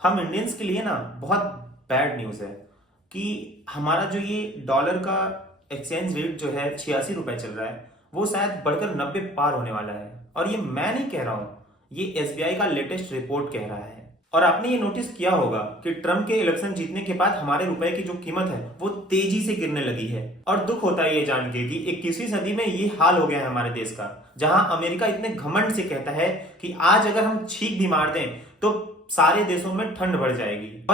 हम इंडियंस के लिए ना बहुत बैड न्यूज़ है कि हमारा जो ये डॉलर का एक्सचेंज रेट जो है 86 रुपए चल रहा है, वो शायद बढ़कर 90 पार होने वाला है। और ये मैं नहीं कह रहा हूं, ये एसबीआई का लेटेस्ट रिपोर्ट कह रहा है। और आपने ये नोटिस किया होगा कि ट्रम्प के इलेक्शन जीतने के बाद हमारे रुपए की जो कीमत है वो तेजी से गिरने लगी है। और दुख होता है ये जान के कि 21वीं सदी में ये हाल हो गया है हमारे देश का, जहां अमेरिका इतने घमंड से कहता है कि आज अगर हम छींक भी मार दें तो सारे देशों में ठंड बढ़ जाएगी।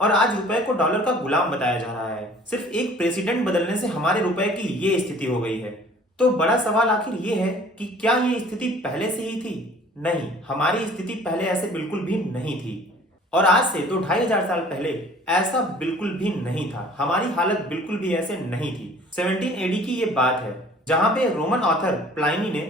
और आज रुपए को डॉलर का गुलाम बताया जा रहा है। सिर्फ एक प्रेसिडेंट बदलने से हमारे रुपए की ये स्थिति हो गई है। तो बड़ा सवाल आखिर ये है कि क्या ये स्थिति पहले से ही थी? नहीं, हमारी स्थिति पहले ऐसे बिल्कुल भी नहीं थी। और आज से तो 2500 साल पहले ऐसा बिल्कुल भी नहीं था। हमारी हालत बिल्कुल भी ऐसे नहीं थी। 17 एडी की ये बात है, जहां पे रोमन ऑथर प्लाइनी ने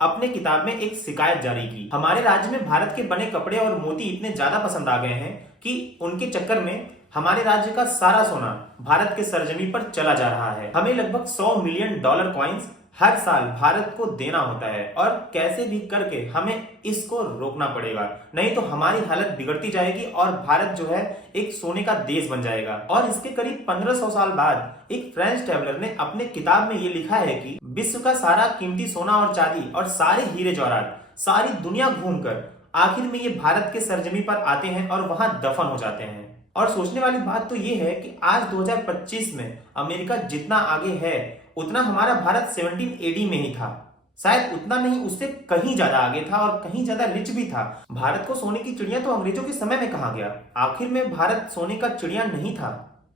अपने किताब में एक शिकायत जारी की। हमारे राज्य में भारत के बने कपड़े और मोती इतने ज्यादा पसंद आ गए हैं कि उनके चक्कर में हमारे राज्य का सारा सोना भारत के सरजमी पर चला जा रहा है। हमें लगभग 100 मिलियन डॉलर कॉइन्स हर साल भारत को देना होता है और कैसे भी करके हमें इसको रोकना पड़ेगा, नहीं तो हमारी हालत बिगड़ती जाएगी और भारत जो है एक सोने का देश बन जाएगा। और इसके करीब 1500 साल बाद एक फ्रेंच ट्रेवलर ने अपने किताब में ये लिखा है कि विश्व का सारा कीमती सोना और चांदी और सारे हीरे जवाहरात सारी दुनिया घूमकर आखिर में ये भारत के सरजमी पर आते हैं और वहां दफन हो जाते हैं। और सोचने वाली बात तो ये है कि आज 2025 में अमेरिका जितना आगे है उतना हमारा भारत 17 एडी में ही था। शायद उतना नहीं, उससे कहीं ज्यादा आगे था और कहीं ज्यादा रिच भी था। भारत को सोने की चिड़िया तो अंग्रेजों के समय में कहा गया। आखिर में भारत सोने का चिड़िया नहीं था,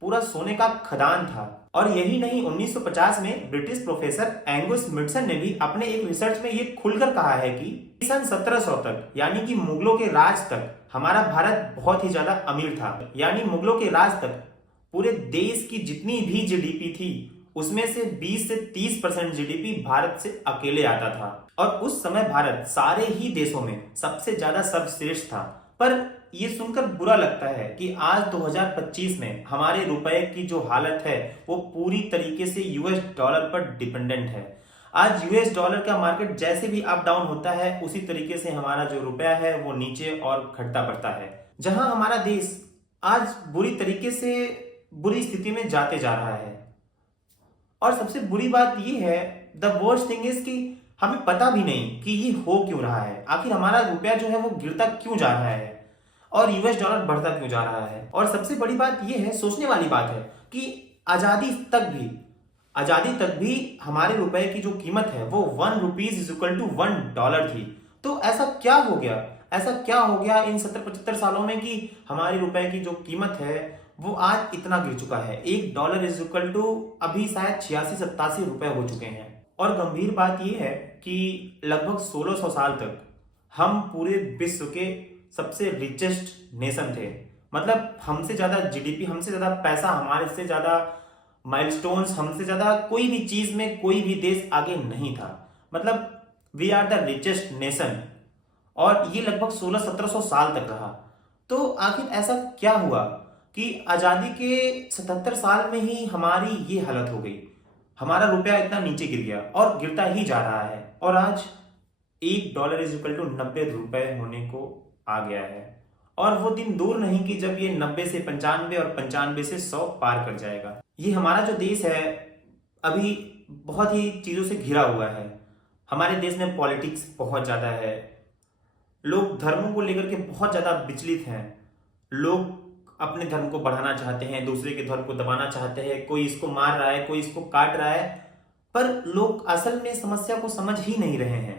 पूरा सोने का खदान था। और यही नहीं, 1950 में ब्रिटिश प्रोफेसर एंगस मिडसन ने भी अपने एक रिसर्च में ये खुलकर कहा है कि सन 1700 तक, यानी कि मुगलों के राज तक, हमारा भारत बहुत ही ज्यादा अमीर था। यानी मुगलों के राज तक पूरे देश की जितनी भी जीडीपी थी उसमें से 20 से 30% जीडीपी भारत से अकेले आता था। और उस समय भारत सारे ही देशों में सबसे ज्यादा सर्वश्रेष्ठ था। पर ये सुनकर बुरा लगता है कि आज 2025 में हमारे रुपए की जो हालत है वो पूरी तरीके से यूएस डॉलर पर डिपेंडेंट है। आज यूएस डॉलर का मार्केट जैसे भी अप डाउन होता है उसी तरीके से हमारा जो रुपया है वो नीचे और घटता बढ़ता है। जहां हमारा देश आज बुरी तरीके से बुरी स्थिति में जाते जा रहा है। और सबसे बुरी बात यह है, द वर्स्ट थिंग इज कि हमें पता भी नहीं कि ये हो क्यों रहा है। आखिर हमारा रुपया जो है वो गिरता क्यों जा रहा है और यूएस डॉलर बढ़ता क्यों जा रहा है। और सबसे बड़ी बात यह है, सोचने वाली बात है कि आजादी तक भी हमारे रुपए की जो कीमत है वो 1 रुपीज इज इक्वल टू $1 थी। तो ऐसा क्या हो गया, इन 70-75 सालों में कि हमारे रुपए की जो कीमत है वो आज इतना गिर चुका है। $1 इज इक्वल टू अभी शायद 86-87 रुपए हो चुके हैं। और गंभीर बात यह है कि लगभग 1600 साल तक हम पूरे विश्व के सबसे रिचेस्ट नेशन थे। मतलब हमसे ज्यादा जीडीपी, हमसे ज्यादा पैसा, हमारे से ज्यादा माइलस्टोन्स, हमसे ज्यादा कोई भी चीज में कोई भी देश आगे नहीं था। मतलब we are the richest nation. और ये लगभग 1600-1700 साल तक रहा। तो आखिर ऐसा क्या हुआ कि आजादी के 77 साल में ही हमारी ये हालत हो गई, हमारा रुपया इतना नीचे गिर गया और गिरता ही जा रहा है। और आज $1 इज इक्वल टू 90 रुपए होने को आ गया है। और वो दिन दूर नहीं कि जब ये 90 से 95 और 95 से 100 पार कर जाएगा। ये हमारा जो देश है अभी बहुत ही चीजों से घिरा हुआ है। हमारे देश में पॉलिटिक्स बहुत ज्यादा है, लोग धर्मों को लेकर के बहुत ज्यादा विचलित हैं। लोग अपने धर्म को बढ़ाना चाहते हैं, दूसरे के धर्म को दबाना चाहते हैं, कोई इसको मार रहा है, कोई इसको काट रहा है, पर लोग असल में समस्या को समझ ही नहीं रहे हैं।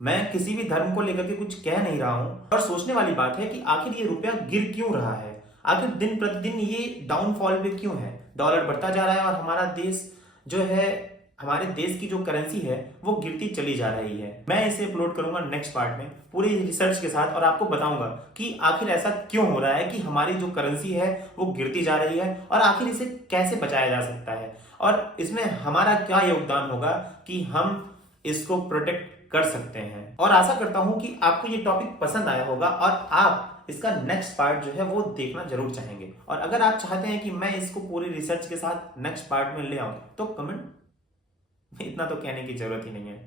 मैं किसी भी धर्म को लेकर के कुछ कह नहीं रहा हूं। और सोचने वाली बात है कि आखिर ये रुपया गिर क्यों रहा है, आखिर दिन प्रतिदिन ये डाउनफॉल पे क्यों है। डॉलर बढ़ता जा रहा है और हमारा देश जो है, हमारे देश की जो करेंसी है वो गिरती चली जा रही है। मैं इसे अपलोड करूंगा नेक्स्ट पार्ट में पूरी रिसर्च के साथ और आपको बताऊंगा कि आखिर ऐसा क्यों हो रहा है कि हमारी जो करेंसी है वो गिरती जा रही है और आखिर इसे कैसे बचाया जा सकता है और इसमें हमारा क्या योगदान होगा कि हम इसको प्रोटेक्ट कर सकते हैं। और आशा करता हूं कि आपको ये टॉपिक पसंद आया होगा और आप इसका नेक्स्ट पार्ट जो है वो देखना जरूर चाहेंगे। और अगर आप चाहते हैं कि मैं इसको पूरी रिसर्च के साथ नेक्स्ट पार्ट में ले आऊं तो कमेंट, इतना तो कहने की जरूरत ही नहीं है।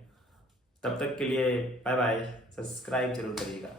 तब तक के लिए बाय बाय, सब्सक्राइब जरूर करिएगा।